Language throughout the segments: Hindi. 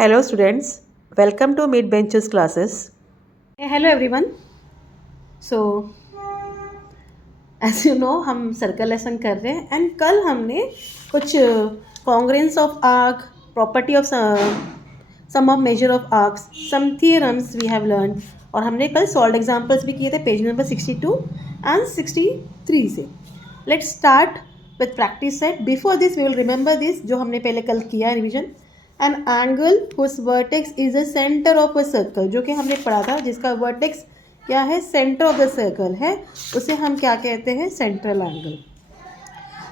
Hello students, welcome to Mid Benches classes. Hello everyone. So as you know हम सर्कल लेसन कर रहे हैं एंड कल हमने कुछ congruence of arc, property of sum of measure of arcs, some theorems we have learn और हमने कल सॉल्व एग्जांपल्स भी किए थे पेज नंबर 62 एंड 63 से। Let's start with practice set. Before this we will remember this जो हमने पहले कल किया revision. An angle whose vertex is the centre of a circle, जो कि हमने पढ़ा था, जिसका वर्टेक्स क्या है, सेंटर ऑफ द सर्कल है, उसे हम क्या कहते हैं, central angle.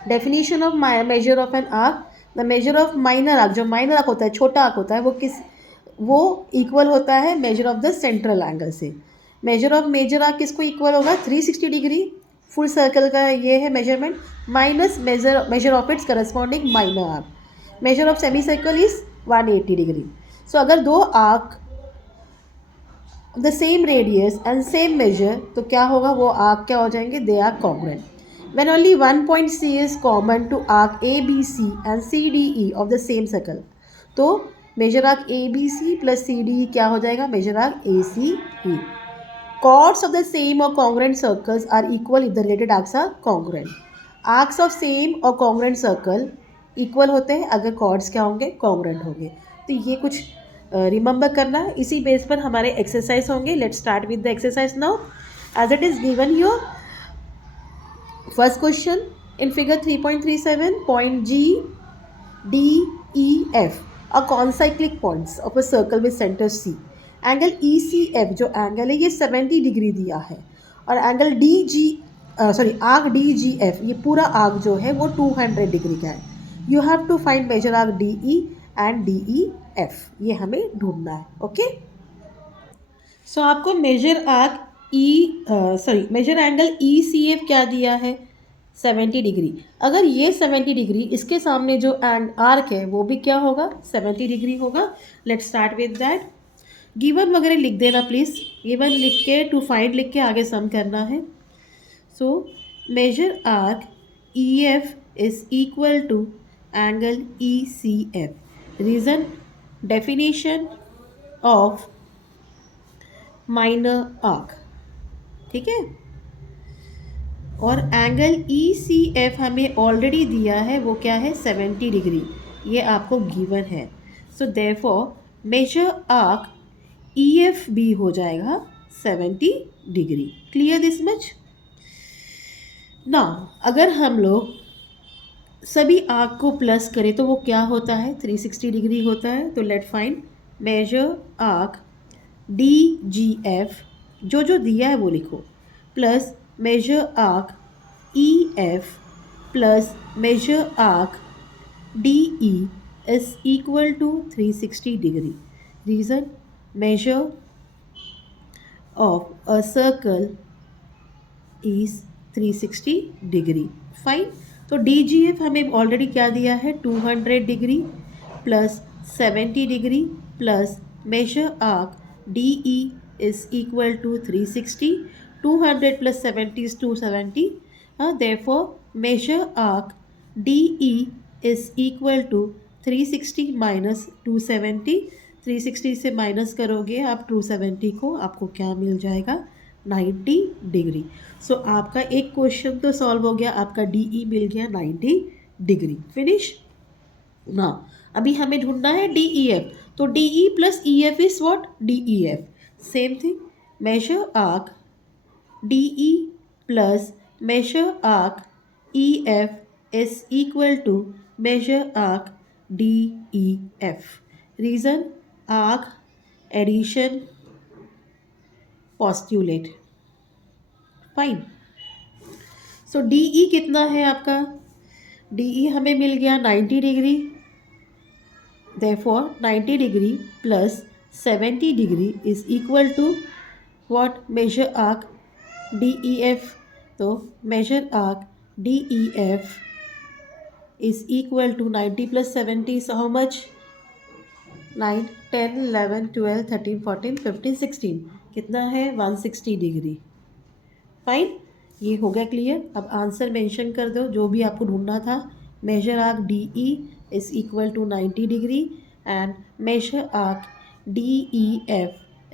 Definition of measure of an arc, the measure of minor arc, जो माइनर आर्क होता है, छोटा आर्क होता है, वो इक्वल होता है measure of the central angle से। मेजर ऑफ मेजर आर्क किसको इक्वल होगा, 360 डिग्री, फुल सर्कल का ये है measurement, minus measure of its corresponding minor arc. Measure of semicircle is 180 degree. So अगर दो arc the same radius and same measure, तो क्या होगा, वो आर्क क्या हो जाएंगे, they are congruent. when only one point C is common to arc ABC and CDE of the same circle, तो measure arc ABC plus CDE क्या हो जाएगा, measure arc ACE। chords of the same or congruent circles are equal if the related arcs are congruent. arcs of same और congruent circle equal होते हैं अगर chords क्या होंगे, congruent होंगे। तो ये कुछ रिमेंबर करना है, इसी बेस पर हमारे एक्सरसाइज होंगे। Let's start with the exercise now as it is given your. First question, in figure 3.37, point G, D, E, F are concyclic points of a circle with center C. Angle ECF जो एंगल है ये 70 डिग्री दिया है और एंगल आर्क DGF, ये पूरा आर्क जो है वो 200 डिग्री का है। You have to find measure arc DE and DEF, ये हमें ढूंढना है। ओके, सो आपको मेजर एंगल ECF क्या दिया है, 70 डिग्री। अगर ये 70 डिग्री, इसके सामने जो आर्क है वो भी क्या होगा, 70 डिग्री होगा। Let's start with that. Given वगैरह लिख देना प्लीज़, गिवन लिख के टू फाइंड लिख के आगे सम करना है। So measure arc EF is equal to angle ECF। Reason, definition of minor arc, ठीक है। और एंगल ECF हमें ऑलरेडी दिया है, वो क्या है, 70 डिग्री, ये आपको गिवन है। So therefore major arc EF भी हो जाएगा 70 degree. Clear this much. Now अगर हम लोग सभी आर्क को प्लस करें तो वो क्या होता है, 360 डिग्री होता है। तो let find measure arc DGF, जो जो दिया है वो लिखो, plus measure arc EF plus measure arc DE is equal to 360 degree. Reason, measure of a circle is 360 degree. Fine. तो DGF हमें ऑलरेडी क्या दिया है, 200 degree plus 70 degree plus measure arc DE is equal to 360. 200 plus 70 is 270. Therefore, measure arc DE is equal to 360 minus 270. 360 से माइनस करोगे आप 270 को, आपको क्या मिल जाएगा, 90 डिग्री। सो आपका एक क्वेश्चन तो सॉल्व हो गया, आपका DE मिल गया 90 डिग्री। फिनिश ना। अभी हमें ढूंढना है DEF, तो DE plus EF is what, DEF। Same thing, measure arc DE plus measure arc EF is equal to measure arc DEF. Reason, arc addition postulate. Fine. So DE कितना है आपका, DE हमें मिल गया 90 degree. therefore 90 degree plus 70 degree is equal to what, measure arc DEF। तो measure arc DEF is equal to 90 plus 70, so how much, 9, 10, 11, 12, 13, 14, 15, 16, कितना है, 160 डिग्री। फाइन, ये हो गया क्लियर। अब आंसर मेंशन कर दो जो भी आपको ढूंढना था। Measure arc DE is equal to 90 degree and measure arc DEF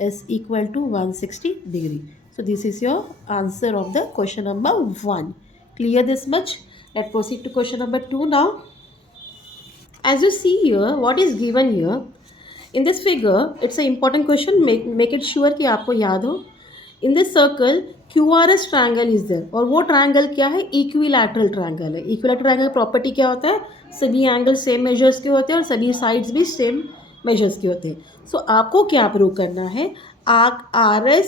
is equal to 160 degree. So this is your answer of the question number 1. Clear this much? Let's proceed to question number 2 now. As you see here, what is given here in this figure, it's an important question. Make it sure कि आपको याद हो. In this circle, QRS triangle is there. और वो triangle क्या है? Equilateral triangle है. Equilateral triangle प्रॉपर्टी क्या होता है? सभी एंगल सेम मेजर्स के होते हैं और सभी साइड्स भी सेम मेजर्स के होते हैं. सो आपको क्या प्रूव करना है? Arc RS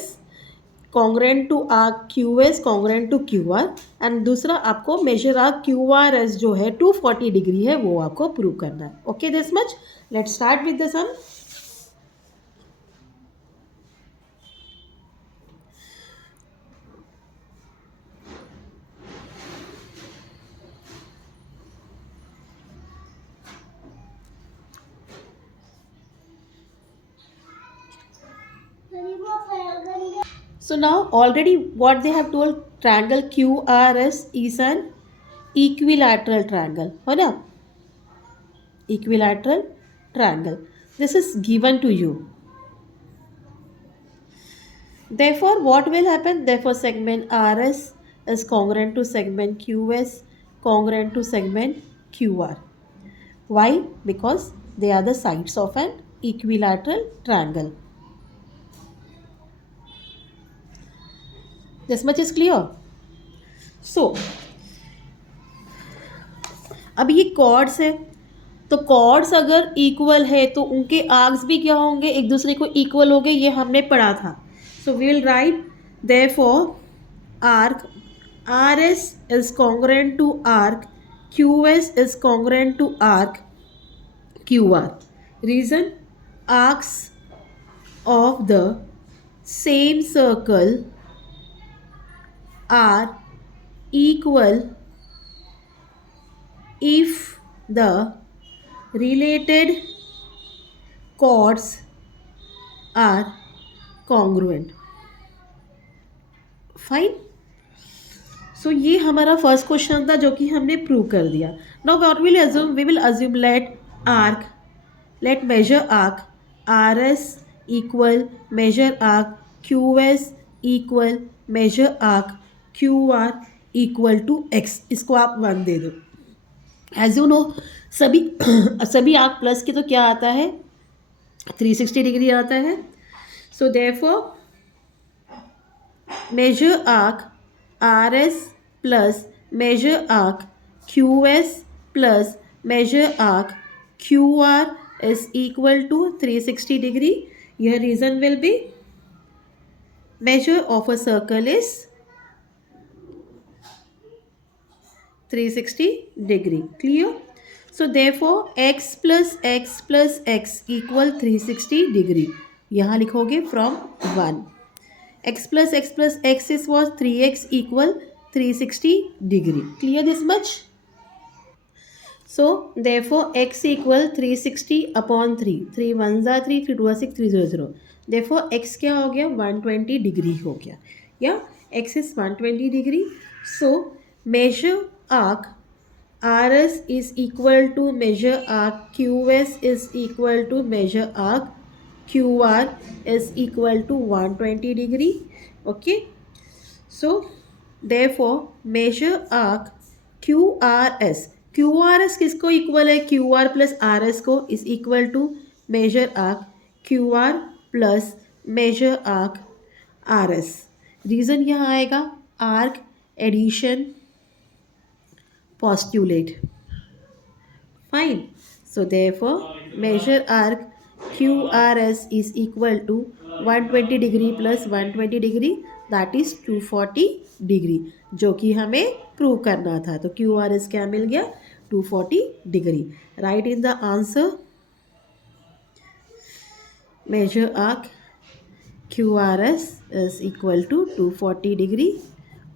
congruent to arc QS congruent to QR, and दूसरा आपको मेजर आर्क QRS जो है 240 डिग्री है, वो आपको प्रूव करना है. Okay, this much. Let's start with the sum. So now already what they have told, triangle QRS is an equilateral triangle, है ना? Equilateral triangle. This is given to you. Therefore what will happen? Therefore segment RS is congruent to segment QS, congruent to segment QR. Why? Because they are the sides of an equilateral triangle. This much is clear. So अब ये कॉर्ड्स है, तो कॉर्ड्स अगर इक्वल है तो उनके आर्क्स भी क्या होंगे? एक दूसरे को इक्वल होंगे. ये हमने पढ़ा था. So we will write therefore arc RS is congruent to arc QS is congruent to arc QR. Reason? Arcs of the same circle are equal if the related chords are congruent. Fine. So ये हमारा फर्स्ट क्वेश्चन था जो कि हमने प्रूव कर दिया. Now what will assume? We will assume let measure arc RS equal measure arc QS equal measure arc QR equal to X. इसको आप 1 दे दो. एज यू नो सभी आर्क प्लस के तो क्या आता है? 360 डिग्री आता है. So therefore major arc RS plus measure arc QS plus measure arc QR is equal to 360 degree. Your reason will be measure of a circle is 360 degree. Clear? So therefore x plus x plus x equal 360 degree. यहाँ लिखोगे from 1. x plus x is was 3x equal 360 degree. Clear this much? So therefore x equal 360 upon 3. 3 1s are 3, 3 2 are 6, 3 0 0. Therefore x क्या हो गया? 120 degree हो गया. Yeah, x is 120 degree. So measure arc RS is equal to measure arc QS is equal to measure arc QR is equal to 120 degree. Okay. So therefore measure arc QRS किसको इक्वल है? QR प्लस RS को is equal to major arc QR plus measure arc RS. Reason यहाँ आएगा arc addition postulate. Fine. So therefore measure arc QRS is equal to 120 degree plus 120 degree, that is 240 degree, जो कि हमें प्रूव करना था. तो QRS क्या मिल गया? 240 degree. Write in the answer measure arc QRS is equal to 240 degree.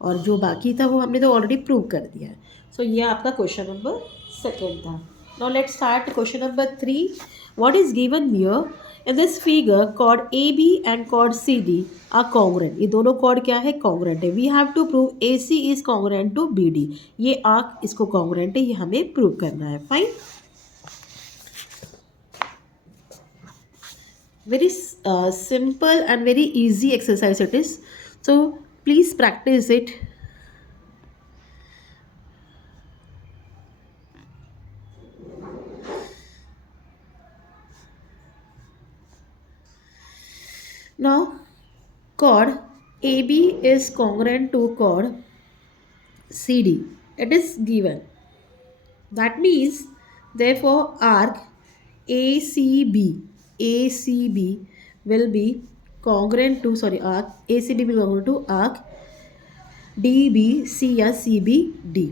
और जो बाकी था वो हमने तो ऑलरेडी प्रूव कर दिया है. सो ये आपका क्वेश्चन नंबर 2 था. Now let's start question number 3. What is given here? In this figure chord AB and chord CD are congruent. ये दोनों कॉर्ड क्या है? कॉन्ग्रुएंट है. We have to prove AC is congruent to BD. ये आर्क इसको कॉन्ग्रुएंट है, ये हमें प्रूव करना है. Fine. very simple and very easy exercise it is. So please practice it. Now chord AB is congruent to chord CD. It is given. That means, therefore, arc ACB will be congruent to, sorry, arc ACB will be congruent to arc DBC या CBD.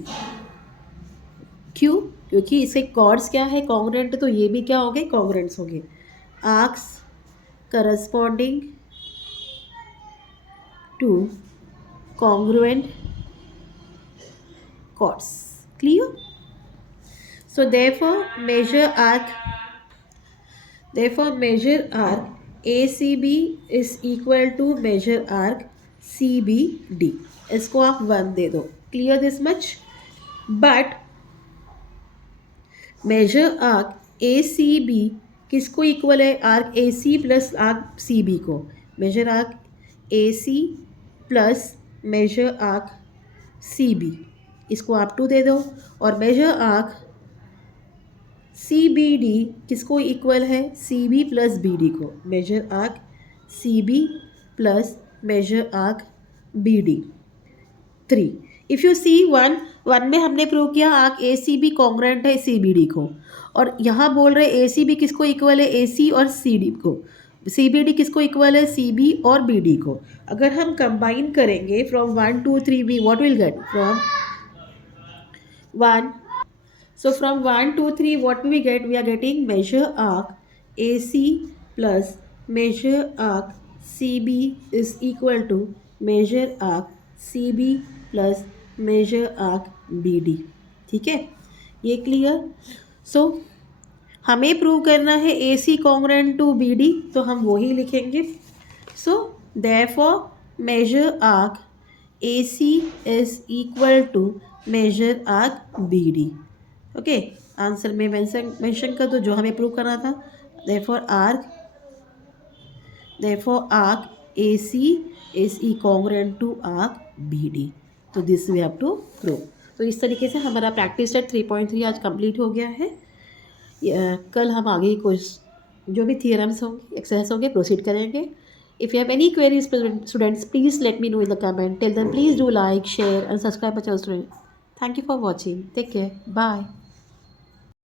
क्यों? क्योंकि इसके कॉर्ड्स क्या है, कॉन्ग्रेंट, तो ये भी क्या हो गए, कॉन्ग्रेंट्स हो गए. Arcs corresponding to congruent chords. Clear? So therefore measure arc ACB is equal to measure arc CBD. इसको आप 1 दे दो. Clear this much? But measure arc ACB किसको इक्वल है, arc AC plus arc CB को. Measure arc AC plus measure arc CB, इसको आप 2 दे दो. और मेजर आर्क CBD किसको इक्वल है, CB प्लस BD को. Measure arc CB plus measure arc BD 3. If you see 1 में हमने प्रूव किया आर्क ACB कॉन्ग्रेंट है CBD को, और यहाँ बोल रहे ACB किसको इक्वल है, AC और CD को. CBD किसको इक्वल है, CB और BD को. अगर हम कंबाइन करेंगे from 1 2 3 we what will get from 1. So from 1 2 3 what we get, we are getting measure arc AC plus measure arc CB is equal to measure arc CB plus measure arc BD. ठीक है, ये क्लियर. सो हमें प्रूव करना है AC कॉन्ग्रेंट टू BD, तो हम वही लिखेंगे. So therefore major arc AC is equal to major arc BD. Okay, answer में मेंशन कर दो जो हमें प्रूव करना था. Therefore arc AC is congruent to arc BD. तो this we have to prove. तो इस तरीके से हमारा प्रैक्टिस सेट 3.3 आज कंप्लीट हो गया है. कल हम आगे कुछ जो भी थियरम्स होंगे, एक्सरसाइज होंगे, प्रोसीड करेंगे. If you have any queries students, please let me know in the comment. Till then please do like, share and subscribe my channel. Thank you for watching. Take care. Bye.